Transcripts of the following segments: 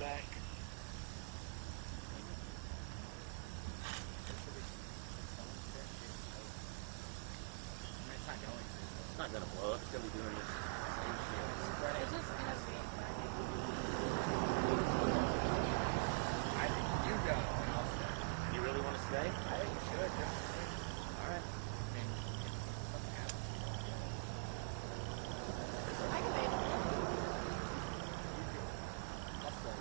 back. It's not going to. It's not going to blow up. It's going to be doing this same shit. It's just going to be. I think you go and I'll stay. You really want to stay? I think you should. All right. I mean, if something happens, you don't get it. I can wait. I'll stay.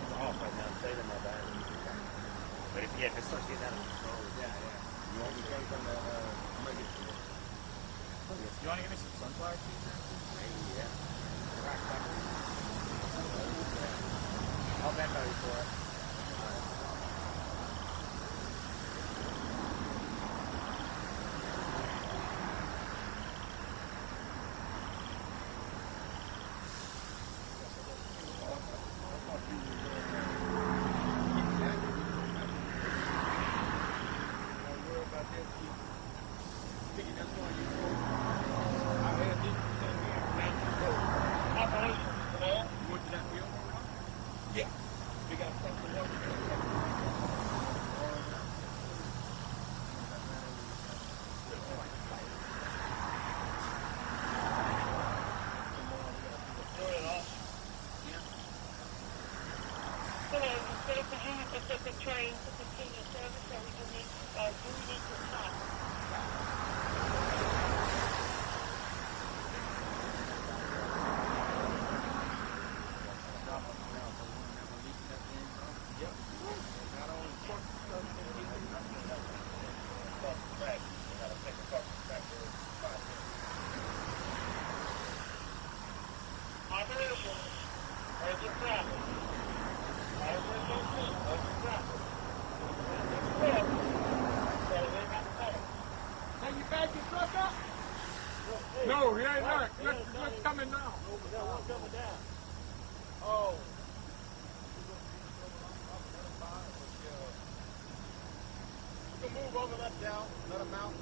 It's off right now. I'm saving my battery. But if it starts getting out of control, yeah. You want me to take from the, I'm going to get you. You want to give me some sunflower seeds or anything? Maybe, yeah. Crack battery. I'll bet value for it. Train to continue service, so we do need to stop. Operation, urgent traffic. Hey, you back your truck up? No, he ain't not. Let's coming now. What's coming down? Oh. You can move over, let down, let him out.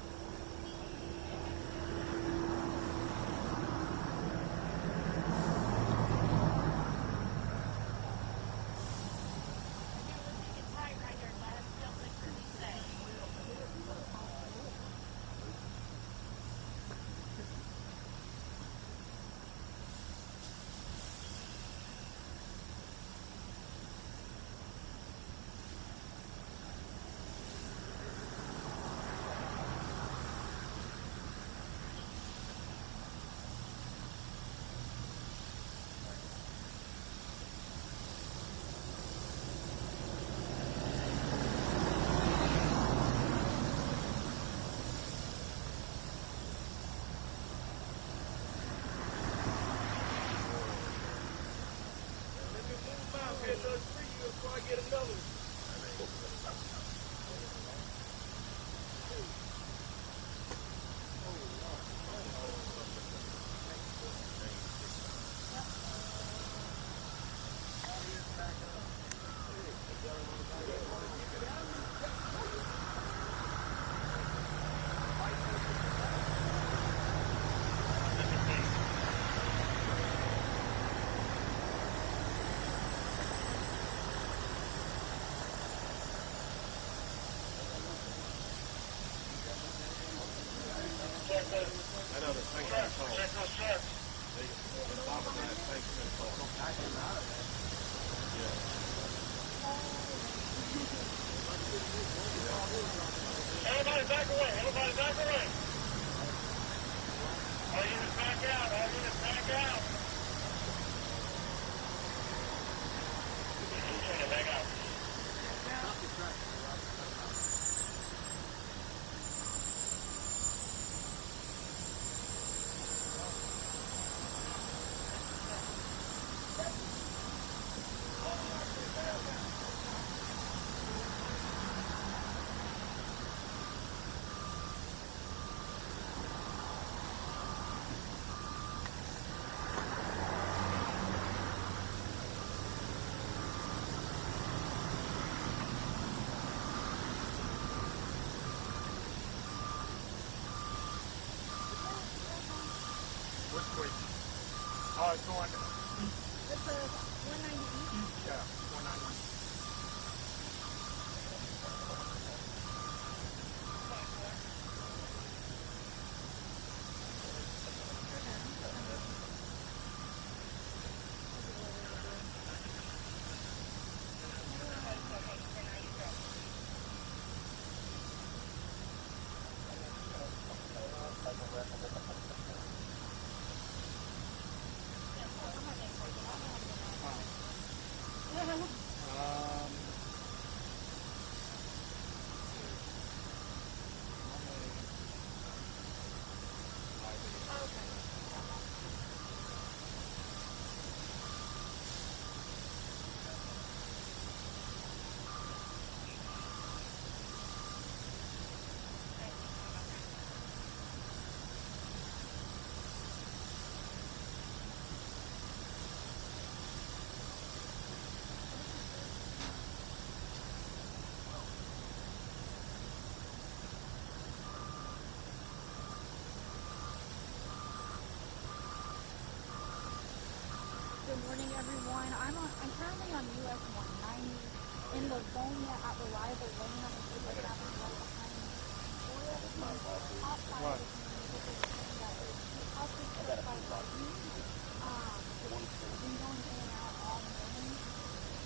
Livonia at Reliable Lane on the paper that was right behind Victoria. Outside of the community, there's a thing that is also certified lighting. It's been going in and out all morning,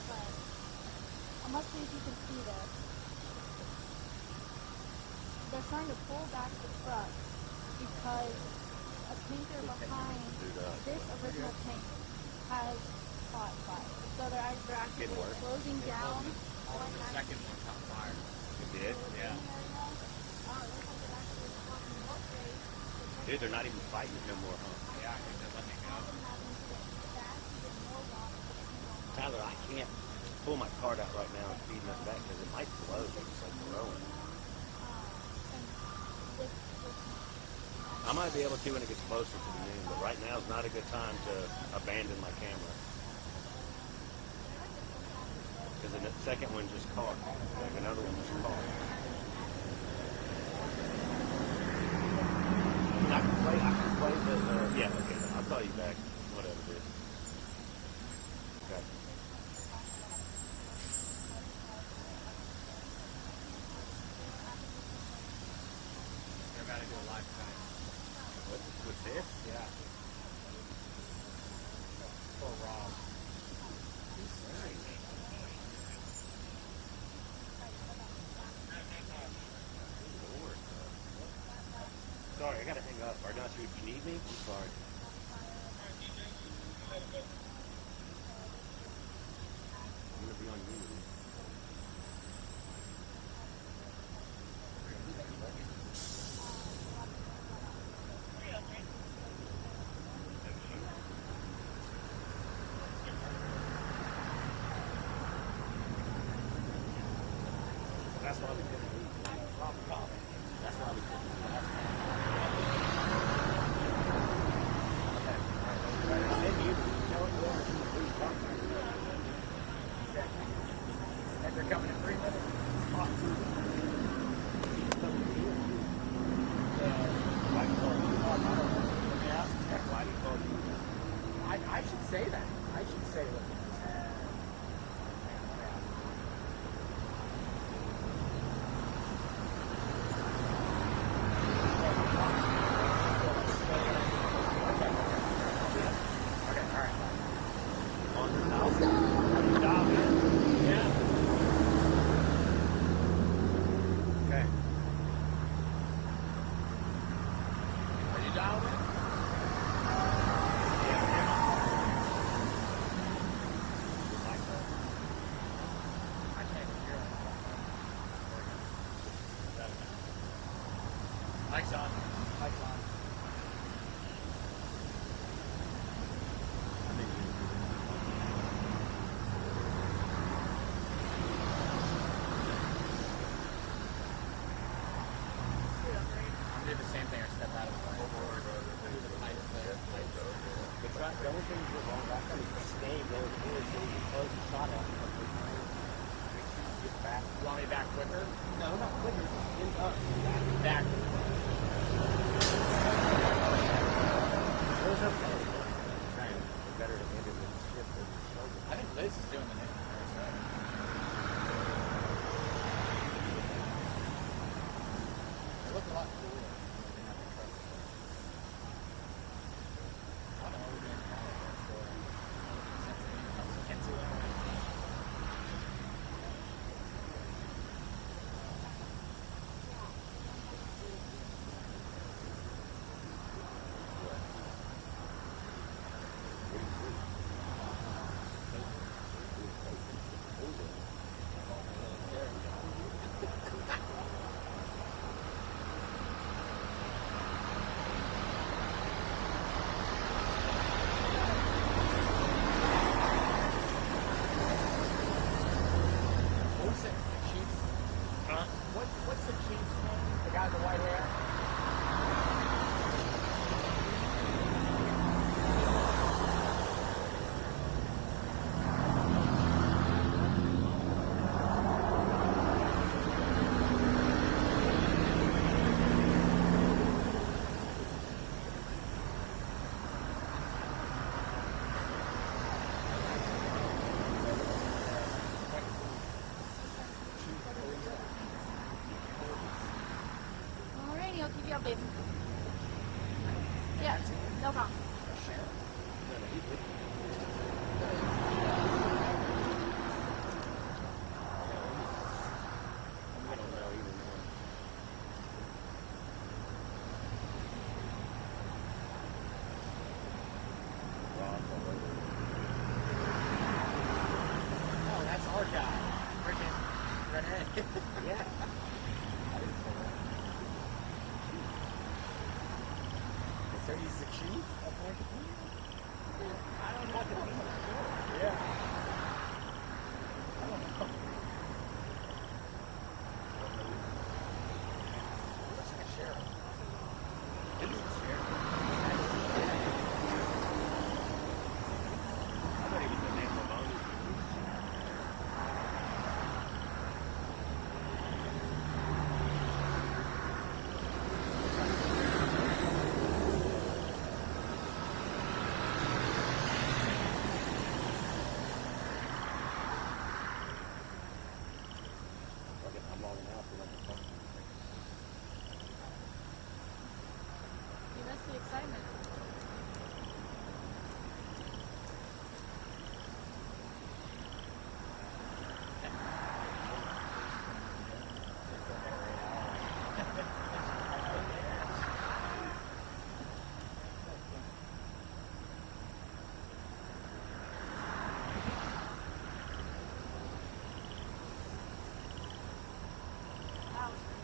but I must see if you can see this. They're trying to pull back the trucks because a tanker behind this original tank has caught fire. So they're actually closing down. The second one caught fire. It did? Yeah. Dude, they're not even fighting it no more, huh? Yeah, I think they're letting it go. Tyler, I can't pull my card out right now and feed that back because it might blow. They're just like throwing. I might be able to when it gets closer to the moon, but right now is not a good time to abandon my camera. Because the second one just caught. Like another one just caught. I can play the, yeah, okay, I'll call you back. Whatever, dude. Okay. They're about to do a live time. With this? Yeah. For Rob. He's sorry. Lord. Sorry, I gotta hang up. Or not sure if you need me? I'm sorry. I'm gonna be on Unity. That's what I was gonna do. That's what I was gonna do. And they're coming in 3 minutes. I should say that. I should say that. Mike's on. Mike's on. I did the same thing. I stepped out of the way. The only thing you did wrong last time is you stayed where it is so you can close the shot out. Get back. You want me back quicker? No, not quicker. Back. It was okay. It's better to end it with shift than shoulder. I think Liz is doing the next one. It looked a lot cooler. I don't know what we're doing you updates. Yeah, no problem. Oh, that's our guy. Freaking redhead. Yeah. So he's the chief of Wikipedia? I don't know what to mean. Yeah. I don't know. He looks like a sheriff. He's a sheriff. I thought he was the name of Livonia. I'm logging out for like a fucking. You missed the excitement. That was great.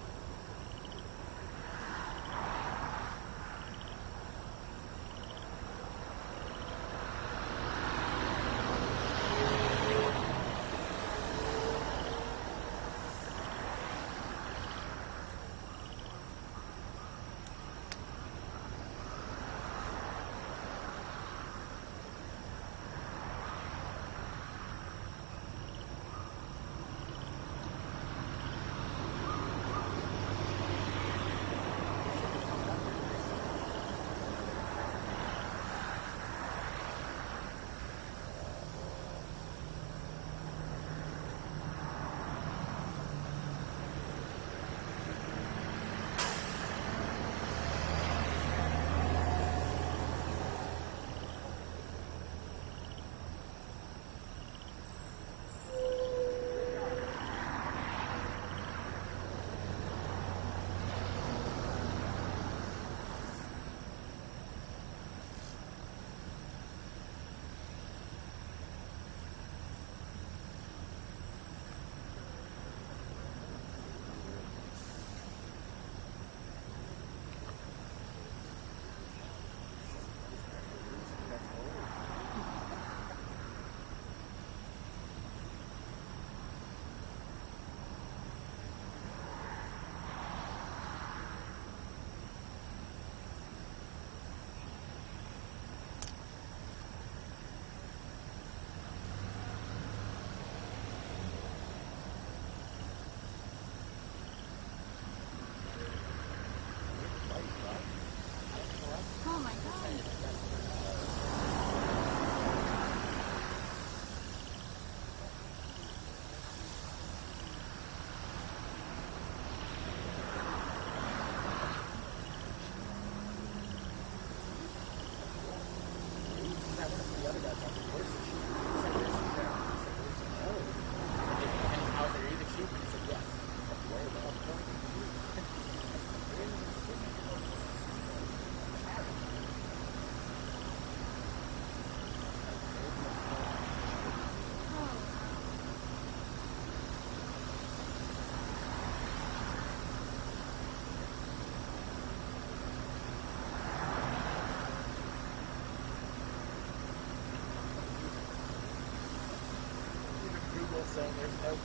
Oh my god. The other guy's like, where's the chief? He said, there's chief there. He said, oh. And I was like, are you the chief? And he said, yes. I said, where the hell's going? Google saying there's no.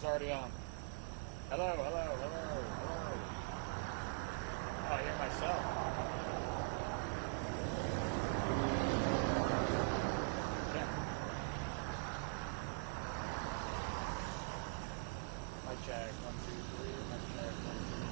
was already on. Hello. Oh, I hear myself. Yeah. Mic check, 1, 2, 3. Mic check, 1, 2,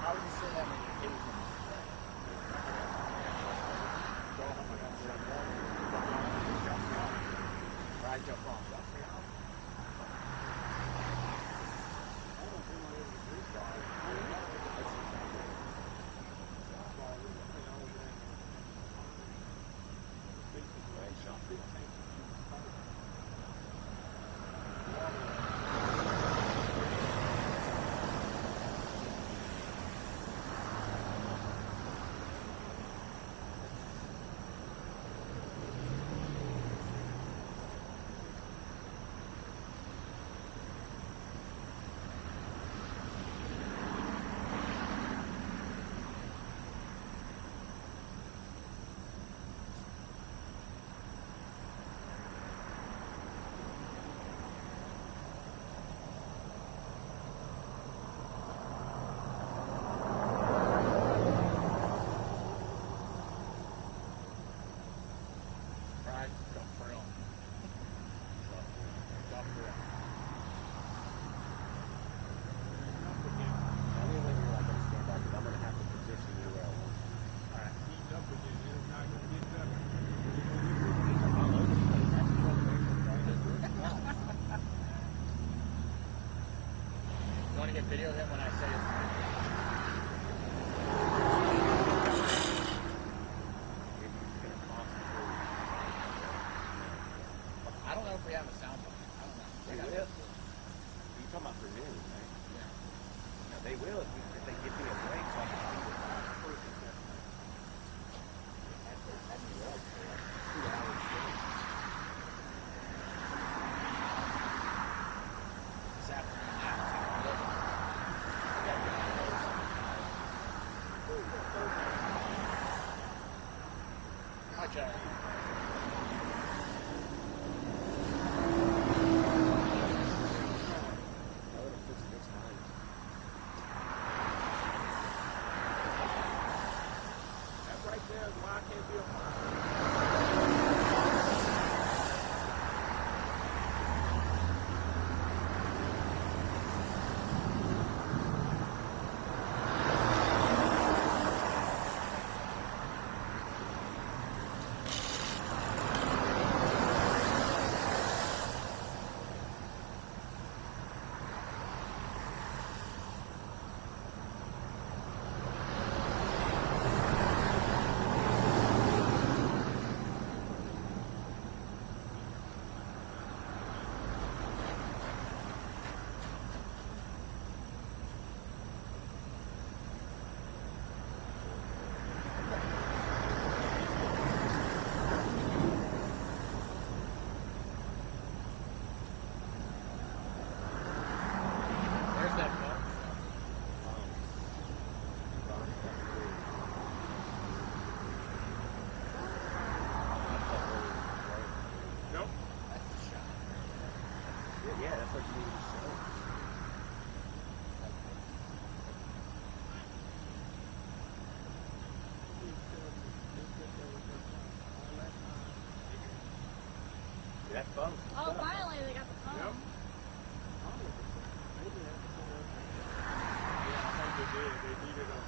how would you say that when you're Asian? Right, jump on. Video of him when I say it. I don't know if we have a sound button. I don't know. They will. You talking about for news, right? Yeah. No, they will if they give me a break so I can see the This afternoon. Hi, Jack. That right there is why I can't be a part. Where's that phone? Nope. That's the shot. Yeah, that's what you need to show. That phone. Oh, finally they got the phone. Yep. Yeah, I think they did. They needed a.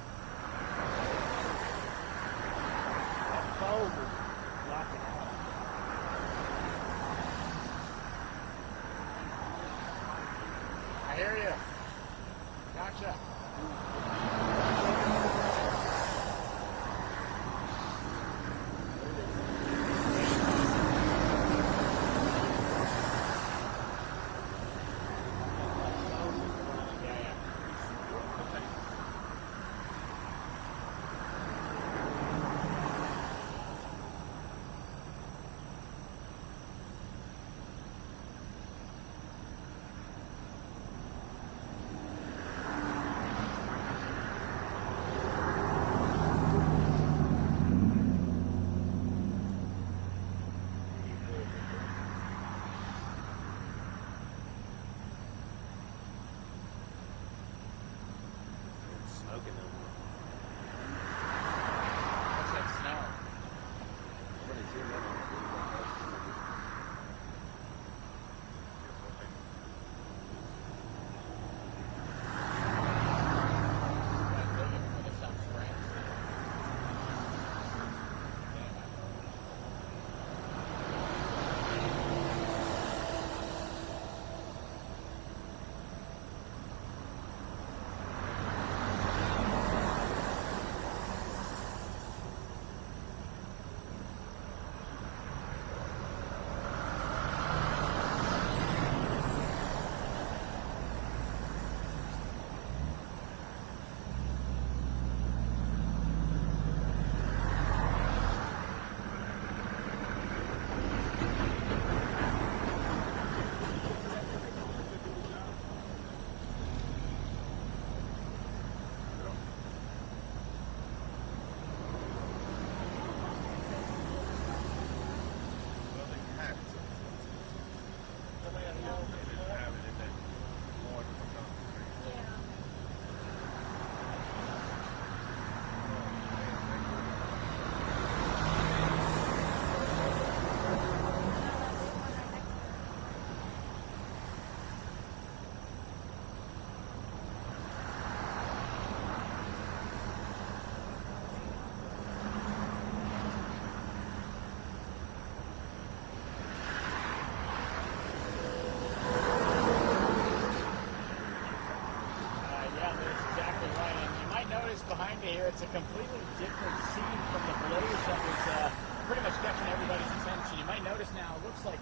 it's a completely different scene from the blaze that was pretty much catching everybody's attention. You might notice now it looks like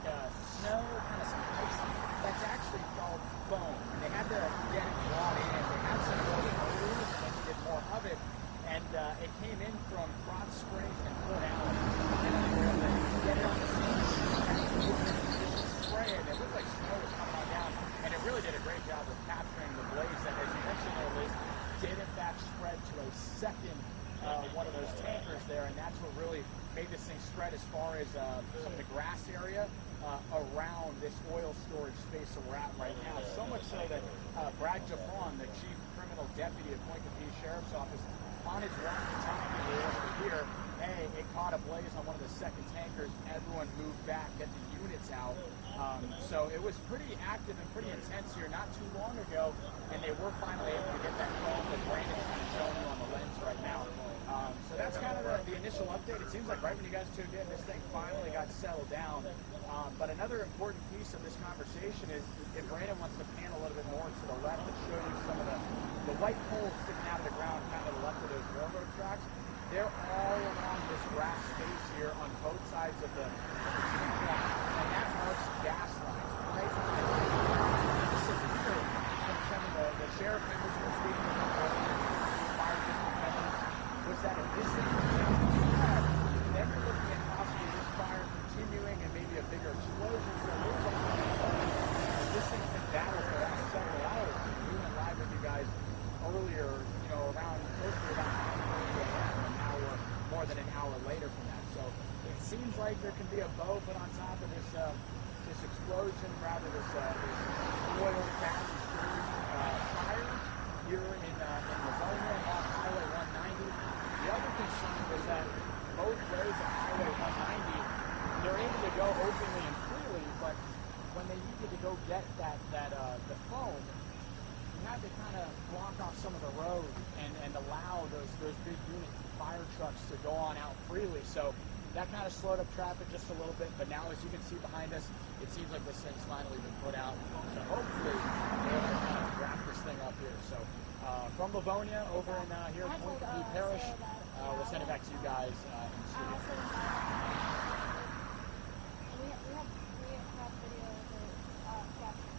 snow, kind of some ice. That's actually called foam. They had to get it brought in. They had some early motors and they needed more of it. And it came in from Krotz Springs and Port Allen. And where they get it on the scene, spray it. It looked like snow was coming on down. And it really did a great job of capturing the blaze that, as you mentioned there, Liz, did in fact spread to a second one of those tankers there, and that's what really made this thing spread as far as some of the grass area around this oil storage space that we're at right now. So much so that Brad Jaffon, the chief criminal deputy at Point Competing Sheriff's Office, on his walkie-talkie, we were able to hear, hey, it caught a blaze on one of the second tankers. Everyone moved back, get the units out. So it was pretty active and pretty intense here not too long ago, and they were finally able to get that foam that Brandon's kind of showing you on the lens right now. So that's kind of the initial update. It seems like right when you guys tuned in, this thing finally got settled down. But another important piece of this conversation is if Brandon wants to pan a little bit more to the left and show you some of the white poles sticking out of the ground kind of to the left of those railroad tracks. They're all along this grass space here on both sides of the track, and that marks gas lines. Right? Disappeared from some of the sheriff members who were speaking with the fire district members was that if this thing then you're looking at possibly this fire continuing and maybe a bigger explosion. So it looks like this thing's been battled for the last several hours. We went live with you guys earlier, around close to about 9:30 a.m. an hour, more than an hour later from that. So it seems like there can be a bow put on top of this explosion, rather this oil gas fire here in Livonia off Highway 190. The other concern was that both ways of Highway 190, they're able to go openly and freely, but when they needed to go get the foam, you had to kind of block off some of the road and allow those big units and fire trucks to go on out freely. So that kind of slowed up traffic just a little bit, but now as you can see behind us, it seems like this thing's finally been put out. So hopefully they're able to kind of wrap this thing up here. So from Livonia over in here in Point Competing Parish, we'll send it back to you guys in the studio. We have video of it captured.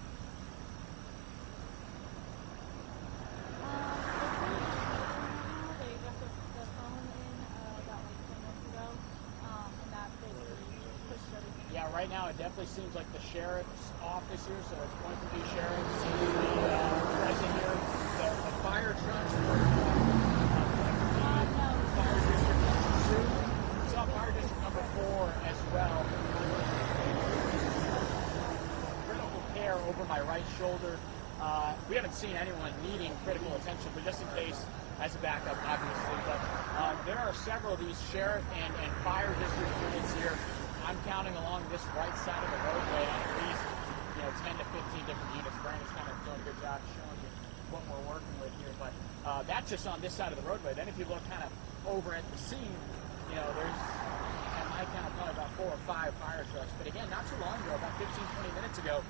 They got the phone in about like 10 minutes ago, and that basically pushed everything. Yeah, right now it definitely seems like the sheriff's office here, so it's Point Competing Sheriff, present here. The fire trucks for Fire District number 2. We saw Fire District number 4 as well. Critical care over my right shoulder. We haven't seen anyone needing critical attention, but just in case, as a backup, obviously. But there are several of these sheriff and fire district units here. I'm counting along this right side of the roadway on at least 10 to 15 different units. Brandon's kind of doing a good job showing you what we're working with here. But that's just on this side of the roadway. Then if you look kind of over at the scene, there's, at my count, probably about 4 or 5 fire trucks. But again, not too long ago, about 15, 20 minutes ago,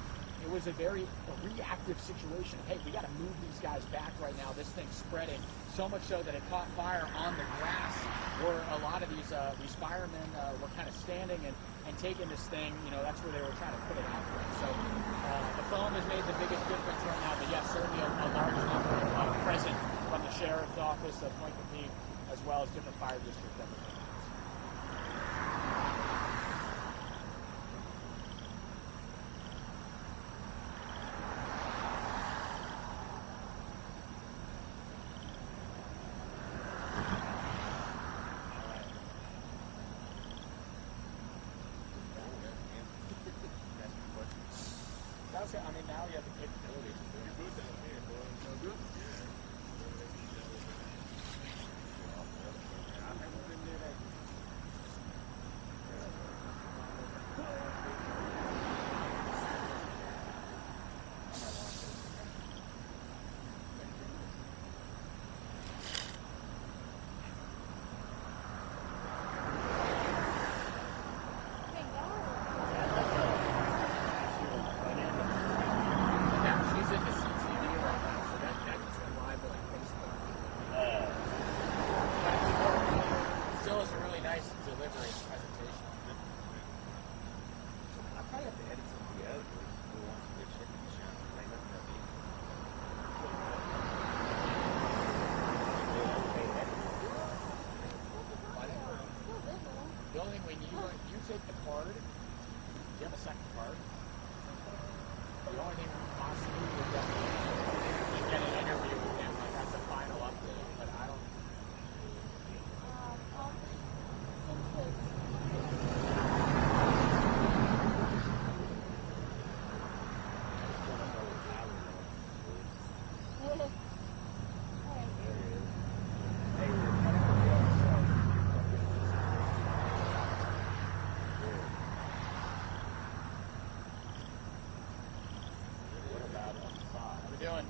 it was a very reactive situation. Hey, we got to move these guys back right now. This thing's spreading so much so that it caught fire on the grass where a lot of these firemen were kind of standing and taking this thing. That's where they were trying to put it out from. So the foam has made the biggest difference right now. But yes, certainly a large number present from the sheriff's office of Point Competing, as well as different fire district representatives. Now you have the capability to do it. Good down here, boy. No good. I haven't been there that the card. Do you have a second card? The only thing possibly would definitely get an interview with him, like that's the final update. But I don't. How we doing?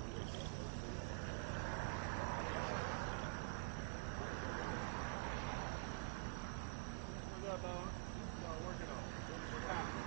What's up, dog? Start working on it. What's happening?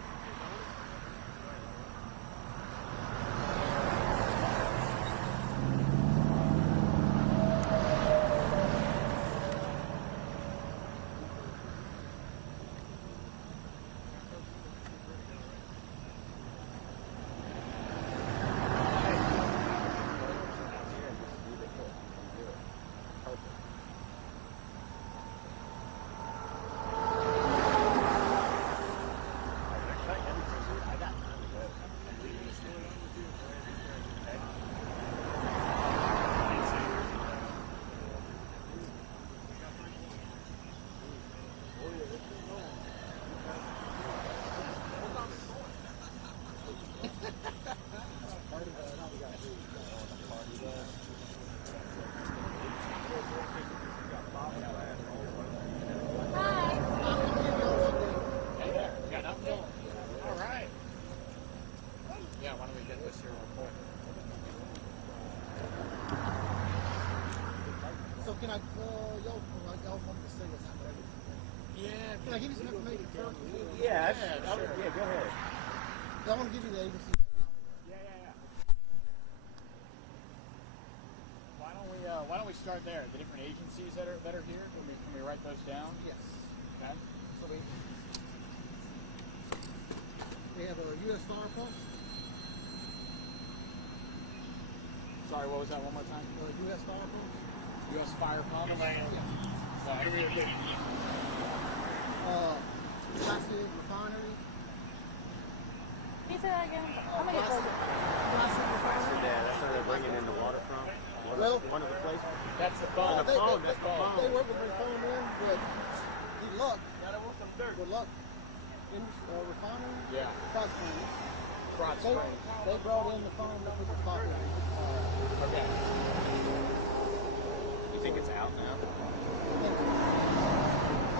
Why don't we get this here real quick? So can y'all want to say what's happening? Yeah. Can I give you some information first? Yeah, sure. yeah, go ahead. I want to give you the agency. Yeah. Why don't we start there? The different agencies that are here. Can we write those down? Yes. Okay. So we have a U.S. Fire Pumps, Sorry, what was that one more time? U.S. Fire Pumps, U.S. Fire Pump. Plastic Refinery, Can you say that again? I'm gonna get closer. Plastic Refinery. Yeah, that's where they're bringing in the water from. One of the places. That's the phone. The phone, that's the phone. They work with bring phone in, but good luck. Good luck. In refinery. Yeah. Hot Springs. Broad Springs. They brought in the phone that put the fire. Okay. You think it's out now?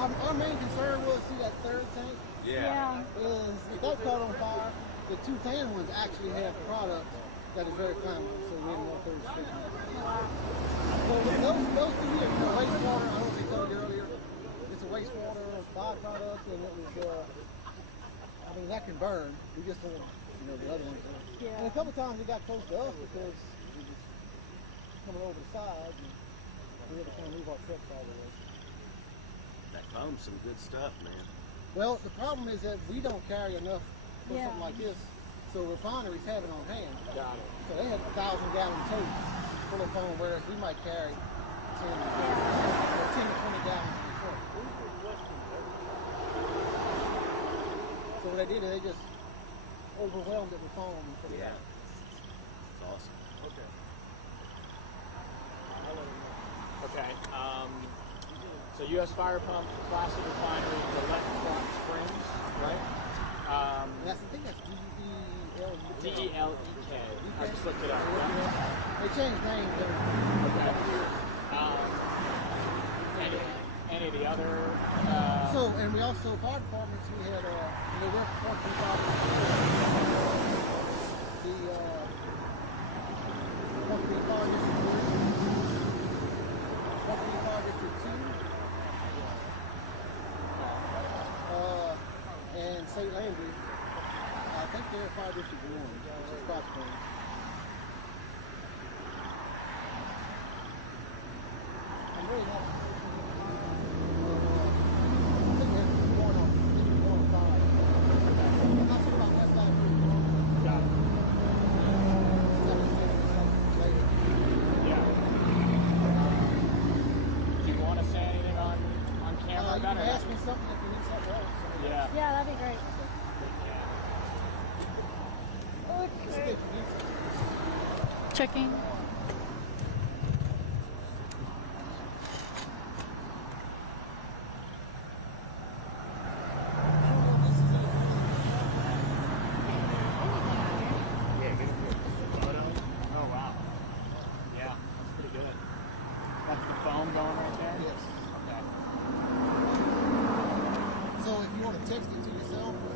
Our main concern was, see that third tank? Yeah. Is if that caught on fire, the two tan ones actually have product that is very flammable, so we didn't want those to stick on. So with those two here, wastewater, I don't know if they told you earlier, it's a wastewater byproduct, and it was, I mean, that can burn. We just don't want, the other ones. Yeah. And a couple times it got close to us because we was coming over the side, and we had to kind of move our trucks all the way. That foam's some good stuff, man. Well, the problem is that we don't carry enough for something like this, so refineries have it on hand. Got it. So they had 1,000-gallon tank full of foam, whereas we might carry 10 to 20 gallons in the truck. So what they did is they just overwhelmed it with foam and put it out. It's awesome. Okay. So U.S. Fire Pump, Plastic Refinery, Broad Springs, right? And that's the thing, that's D-E-L-E-K. D-E-L-E-K. I just looked it up. Yeah. They changed names every Any of the other? So, and we also, fire departments, we had, they work for the Company Fire District 3, Company Fire District 2, and St. Landry. I think they're Fire District 1, which is Broad Springs. I'm really not. I think that's going on 5. I'm not sure about West Side. Got it. Yeah. Do you want to say anything on camera You about can it? ask me something if you need something else. Yeah. Yeah, that'd be great. Okay. Checking. Oh wow. Yeah, that's pretty good. That's the foam going right there? Yes. Okay. So if you want to text it to yourself or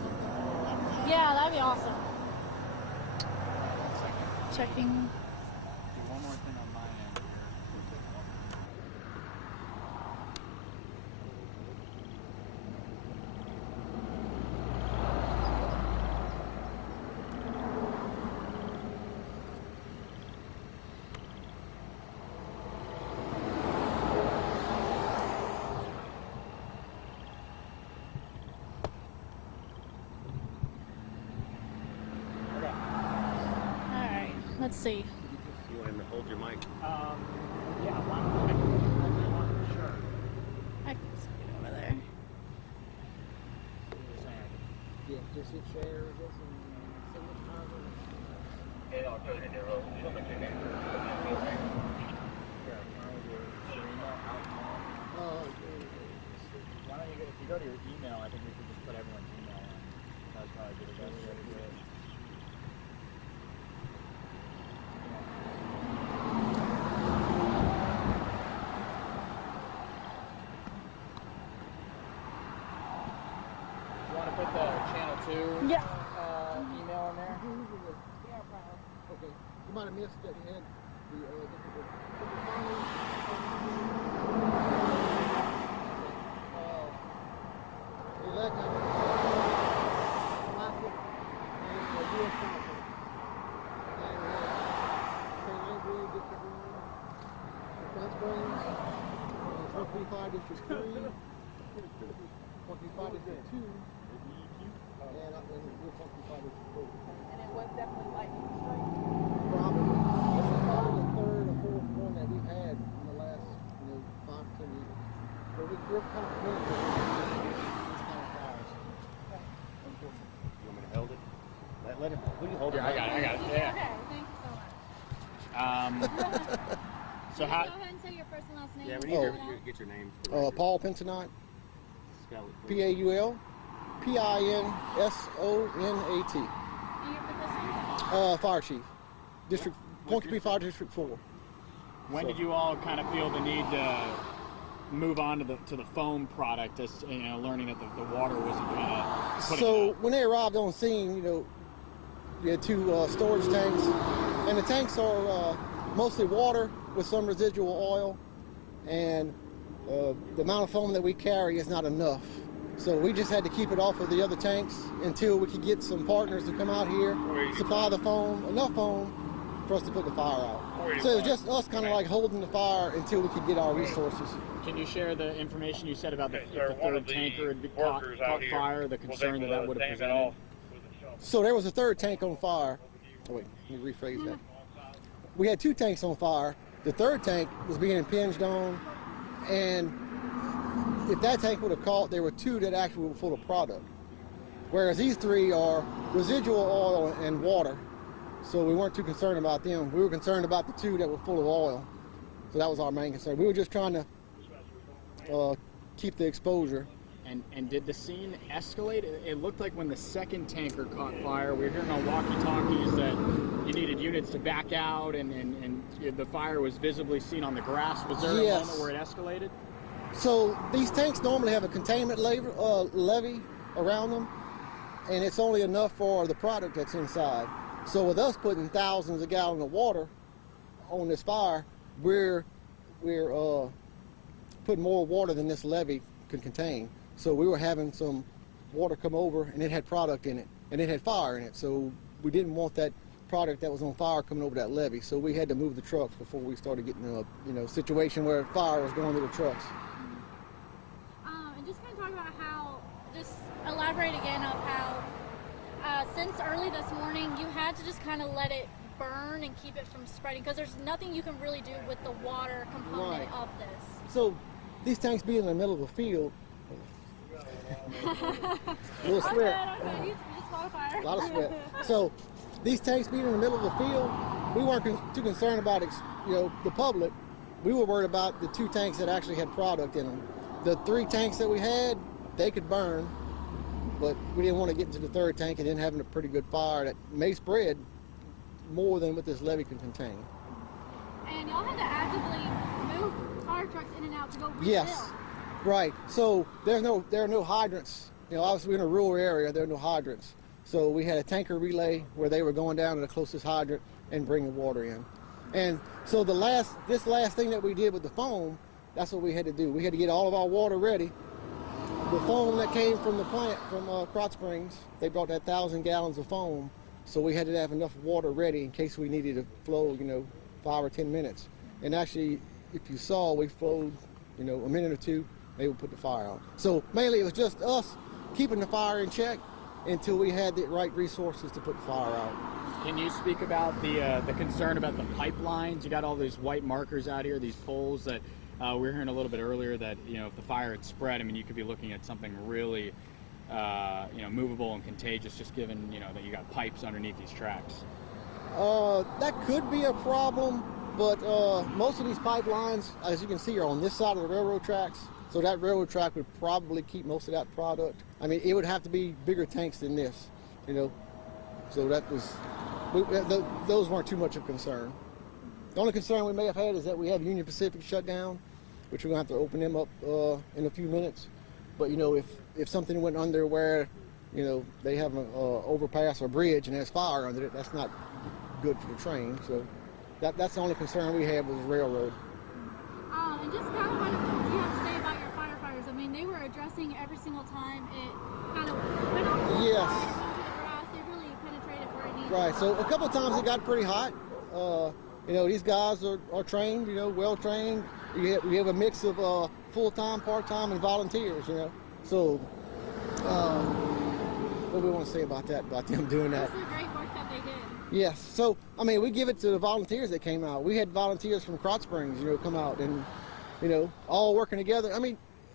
something, Yeah, that'd be awesome. Checking. Do one more thing on my end here. Alright, let's see. You want him to hold your mic? Yeah, one. Sure. I can just get over there. yeah, just hit share, I guess, and see which time it is. Why don't you go, if you go to your email, I think we could just put everyone's email in. That's probably be the best way to do it. You want to put the channel 2 Yeah. email in there? Okay. You might have missed that he had the elected Rocket and a U.S. Falcon. And St. Andrew, District 1, Front Springs, 125 District 3, 125 District 2, and we're 125 District 4. And it was definitely lightning strike. Probably. This is probably the third or fourth one that we've had in the last, 5 to 10 years. So we're kind of familiar with these kind of fires. Unfortunately. You want me to hold it? Let him. Will you hold it? I got it. Yeah. Okay, thank you so much. So how? Go ahead and say your first and last name. Yeah, we and need spell to it out. get your name. Paul Pintonite, Spell it. please. Paul, Pinsonat. And your position? Fire Chief, District, Ponca Fire District 4. When did you all kind of feel the need to move on to the foam product, as learning that the water wasn't kind of putting So it up? when they arrived on scene, we had 2 storage tanks, and the tanks are mostly water with some residual oil, and the amount of foam that we carry is not enough. So we just had to keep it off of the other tanks until we could get some partners to come out here, supply the foam, enough foam for us to put the fire out. So it was just us kind of like holding the fire until we could get our resources. Can you share the information you said about if the third tanker had caught fire, the concern that would have presented? So there was a 3rd tank on fire. Oh wait, let me rephrase that. We had 2 tanks on fire. The 3rd tank was being impinged on, and if that tank would have caught, there were 2 that actually were full of product. Whereas these 3 are residual oil and water. So we weren't too concerned about them. We were concerned about the 2 that were full of oil. So that was our main concern. We were just trying to keep the exposure. And did the scene escalate? It looked like when the 2nd tanker caught fire, we were hearing on walkie-talkies that you needed units to back out, and the fire was visibly seen on the grass. Was there a moment where it escalated? So these tanks normally have a containment levee around them, and it's only enough for the product that's inside. So with us putting thousands of gallons of water on this fire, we're putting more water than this levee could contain. So we were having some water come over, and it had product in it, and it had fire in it. So we didn't want that product that was on fire coming over that levee. So we had to move the trucks before we started getting a situation where fire was going to the trucks. And just kind of talk about how, just elaborate again of how, since early this morning, you had to just kind of let it burn and keep it from spreading, because there's nothing you can really do with the water component of this. So these tanks being in the middle of a field, A little sweat. Okay. You just caught a fire. A lot of sweat. So these tanks being in the middle of the field, we weren't too concerned about the public. We were worried about the 2 tanks that actually had product in them. The 3 tanks that we had, they could burn, but we didn't want to get into the 3rd tank and then having a pretty good fire that may spread more than what this levee can contain. And y'all had to actively move fire trucks in and out to go refill. Yes, right. So there are no hydrants. Obviously we're in a rural area. There are no hydrants. So we had a tanker relay where they were going down to the closest hydrant and bringing water in. And so this last thing that we did with the foam, that's what we had to do. We had to get all of our water ready. The foam that came from the plant from Krotz Springs, they brought that 1,000 gallons of foam. So we had to have enough water ready in case we needed to flow, 5 or 10 minutes. And actually, if you saw, we flowed, a minute or 2, they would put the fire out. So mainly it was just us keeping the fire in check until we had the right resources to put the fire out. Can you speak about the concern about the pipelines? You got all these white markers out here, these poles that we were hearing a little bit earlier that, if the fire had spread, you could be looking at something really, movable and contagious, just given, that you got pipes underneath these tracks. That could be a problem, but most of these pipelines, as you can see, are on this side of the railroad tracks. So that railroad track would probably keep most of that product. It would have to be bigger tanks than this, So that was, those weren't too much of a concern. The only concern we may have had is that we have Union Pacific shut down, which we're going to have to open them up in a few minutes. But, if something went under where, they have an overpass or bridge and there's fire under it, that's not good for the train. So that's the only concern we had was railroad. And just kind of what do you have to say about your firefighters? They were addressing every single time it kind of went on full Yes. fire, into the grass. They really penetrated where it needed. Right, so a couple of times it got pretty hot. These guys are trained, well trained. We have a mix of full-time, part-time, and volunteers, So, what do we want to say about that, about them doing that? That's the great work that they did. Yes, so, we give it to the volunteers that came out. We had volunteers from Krotz Springs, come out and, all working together.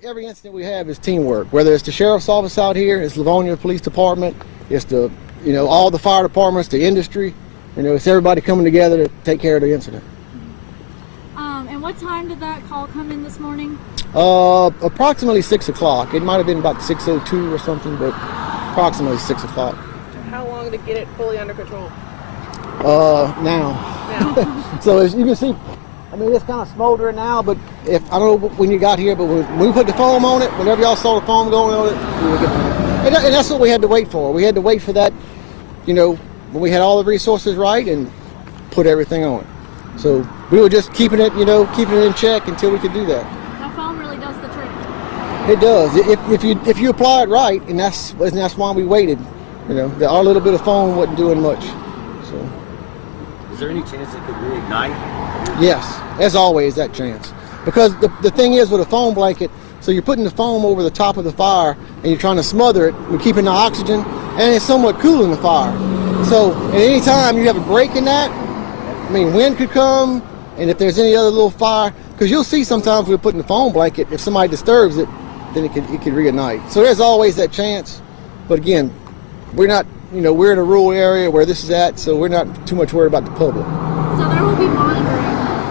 Every incident we have is teamwork, whether it's the sheriff's office out here, it's Livonia Police Department, it's the, all the fire departments, the industry, it's everybody coming together to take care of the incident. And what time did that call come in this morning? Approximately 6 o'clock. It might have been about 6:02 or something, but approximately 6 o'clock. How long to get it fully under control? Now. So as you can see, it's kind of smoldering now, but I don't know when you got here, but when we put the foam on it, whenever y'all saw the foam going on it, we would get and that's what we had to wait for. We had to wait for that, when we had all the resources right and put everything on it. So we were just keeping it in check until we could do that. That foam really does the trick. It does. If you apply it right, and that's why we waited. Our little bit of foam wasn't doing much. So. Is there any chance it could reignite? Yes, as always, that chance. Because the thing is with a foam blanket, so you're putting the foam over the top of the fire and you're trying to smother it, we're keeping the oxygen, and it's somewhat cooling the fire. So at any time you have a break in that, wind could come, and if there's any other little fire, because you'll see sometimes we're putting the foam blanket, if somebody disturbs it, then it could reignite. So there's always that chance. But again, we're not, we're in a rural area where this is at, so we're not too much worried about the public. So there will be monitoring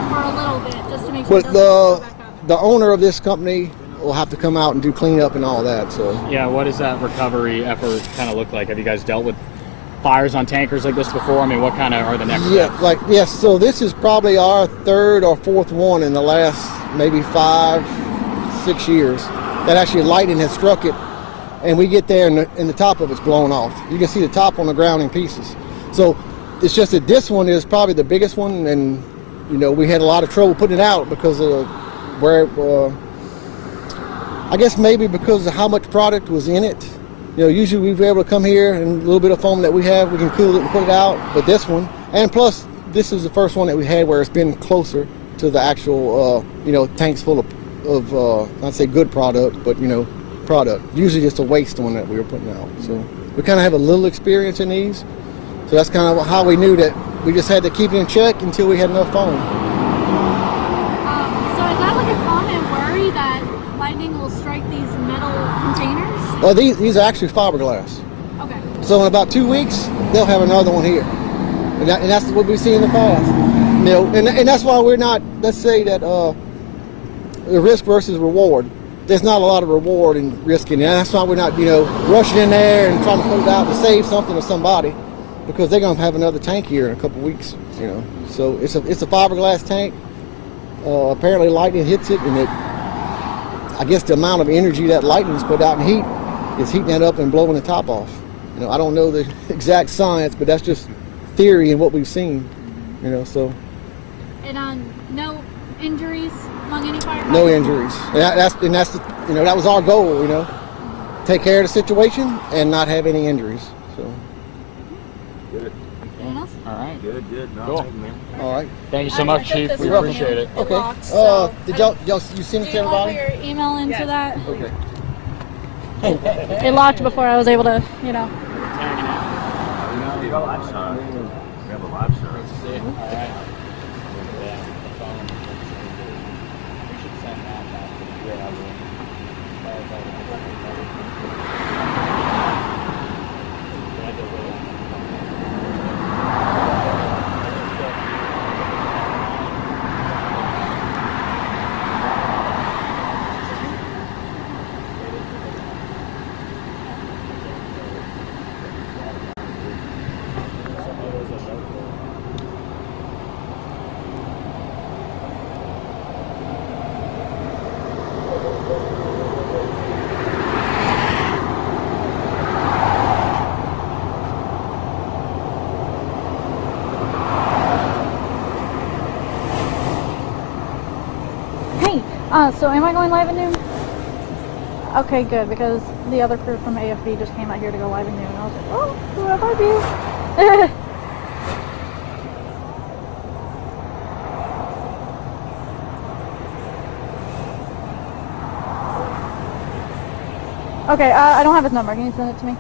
for a little bit just to make sure it doesn't go back up. The owner of this company will have to come out and do cleanup and all that. So Yeah, what does that recovery effort kind of look like? Have you guys dealt with fires on tankers like this before? What kind of are the next steps? Yes, so this is probably our 3rd or 4th one in the last maybe 5-6 years that actually lightning has struck it, and we get there and the top of it's blown off. You can see the top on the ground in pieces. So it's just that this one is probably the biggest one, and we had a lot of trouble putting it out because of where I guess maybe because of how much product was in it. Usually we've been able to come here and a little bit of foam that we have, we can cool it and put it out. But this one, and plus this is the first one that we had where it's been closer to the actual, tanks full of not say good product, but product. Usually just a waste one that we were putting out. So we kind of have a little experience in these. So that's kind of how we knew that we just had to keep it in check until we had enough foam. So is that like a common worry that lightning will strike these metal containers? Well, these are actually fiberglass. Okay. So in about 2 weeks, they'll have another one here. And that's what we've seen in the past. You know, and that's why we're not, let's say that the risk versus reward. There's not a lot of reward in risking it. And that's why we're not, you know, rushing in there and trying to put it out to save something or somebody, because they're going to have another tank here in a couple weeks, you know. So it's a fiberglass tank. Apparently lightning hits it, and I guess the amount of energy that lightning's put out in heat is heating that up and blowing the top off. You know, I don't know the exact science, but that's just theory and what we've seen, you know. So And no injuries among any firefighters? no injuries. And that's the, you know, that was our goal, you know, take care of the situation and not have any injuries. So Good. Anything else? All right. Good. No, Cool. thank you, man. all right. Thank you so much, took Chief. this We from appreciate you. it. Okay. Locked, so Did y'all you send it Do to you want everybody? your email into Yes. that? Okay. It locked before I was able to, you know. Tagging out. We have a live shot. We have a live shot. See it? All right. Yeah, the phone. We should send that back. Yeah, I will. Hey, so am I going live at noon? Okay, good, because the other crew from AFB just came out here to go live at noon. I was like, oh, who have I been? Okay, I don't have his number. Can you send it to me?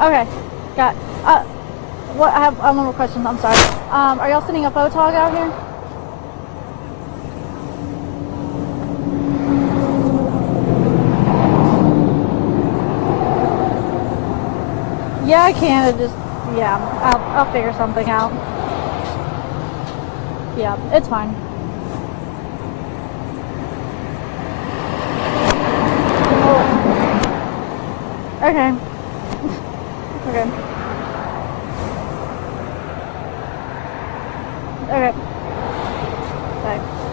Okay, got. What? I have one more question. I'm sorry. Are y'all sending a photog out here? Yeah, I can. It just, yeah, I'll figure something out. Yeah, it's fine. Okay. Okay. Okay. Bye.